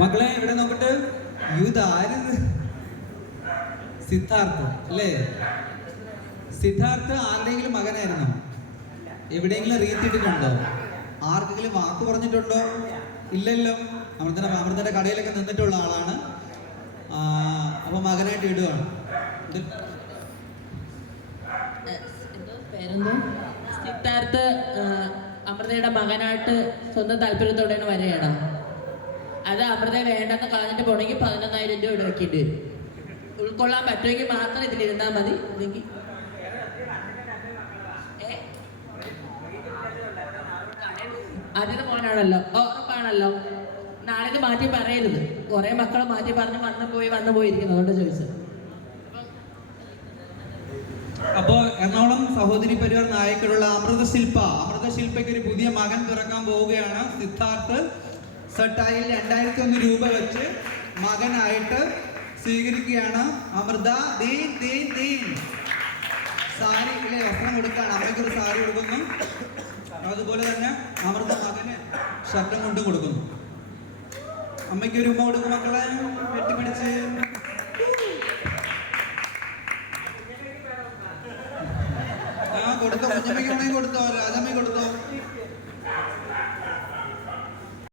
മക്കളെ ഇവിടെ നോക്കട്ടെ. യൂത് ആരിത് സിദ്ധാർത്ഥ് അല്ലേ? സിദ്ധാർത്ഥ് ആരുടെങ്കിലും മകനായിരുന്നു? എവിടെയെങ്കിലും റീത്തിട്ടിട്ടുണ്ടോ ആർക്കെങ്കിലും വാക്ക് പറഞ്ഞിട്ടുണ്ടോ? ഇല്ലല്ലോ. അമൃതന്റെ അമൃതന്റെ കടയിലൊക്കെ നിന്നിട്ടുള്ള ആളാണ്. അപ്പോൾ അപ്പൊ മകനായിട്ട് ഇടുകയാണ് സിദ്ധാർത്ഥ് അമൃതയുടെ മകനായിട്ട് സ്വന്തം താല്പര്യത്തോടെയാണ് വരികയാണ്? അത് അമൃതം വേണ്ടെന്ന് കളഞ്ഞിട്ട് പോണെങ്കിൽ പതിനൊന്നായിരം രൂപ ഇവിടെ വെക്കേണ്ടി വരും. ഉൾക്കൊള്ളാൻ പറ്റുമെങ്കിൽ മാത്രം ഇതിലിരുന്നാൽ മതി. ഇല്ലെങ്കിൽ അതിന് ഓ, ഉറപ്പാണല്ലോ. നാളെ മാറ്റി പറയരുത്. കുറെ മക്കളെ മാറ്റി പറഞ്ഞ് വന്നു പോയി വന്നു പോയിരിക്കുന്നു അതുകൊണ്ട് ചോദിച്ചത്. അപ്പോ എറണാകുളം സഹോദരി പരിവാർ നായകരുള്ള അമൃതശില്പ അമൃതശില്പയ്ക്ക് ഒരു പുതിയ മകൻ തുറക്കാൻ പോവുകയാണ് സിദ്ധാർത്ഥ്. സെട്ടായിൽ രണ്ടായിരത്തി ഒന്ന് രൂപ വെച്ച് മകനായിട്ട് സ്വീകരിക്കുകയാണ് അമൃത. ദീൻ ദീൻ ദീൻ. സാരി അല്ലേ വസ്ത്രം കൊടുക്കുകയാണ് അമ്മയ്ക്കൊരു സാരി കൊടുക്കുന്നു അതുപോലെ തന്നെ അമൃത മകന് ഷർട്ടും കൊണ്ടും കൊടുക്കുന്നു അമ്മയ്ക്ക് ഒരു ഉമ്മ കൊടുക്കും മക്കളെ. വെട്ടിപ്പിടിച്ച്. കൊടുത്തോ. കൊടുത്തോ. രാജമ്മയ്ക്ക് കൊടുത്തോ.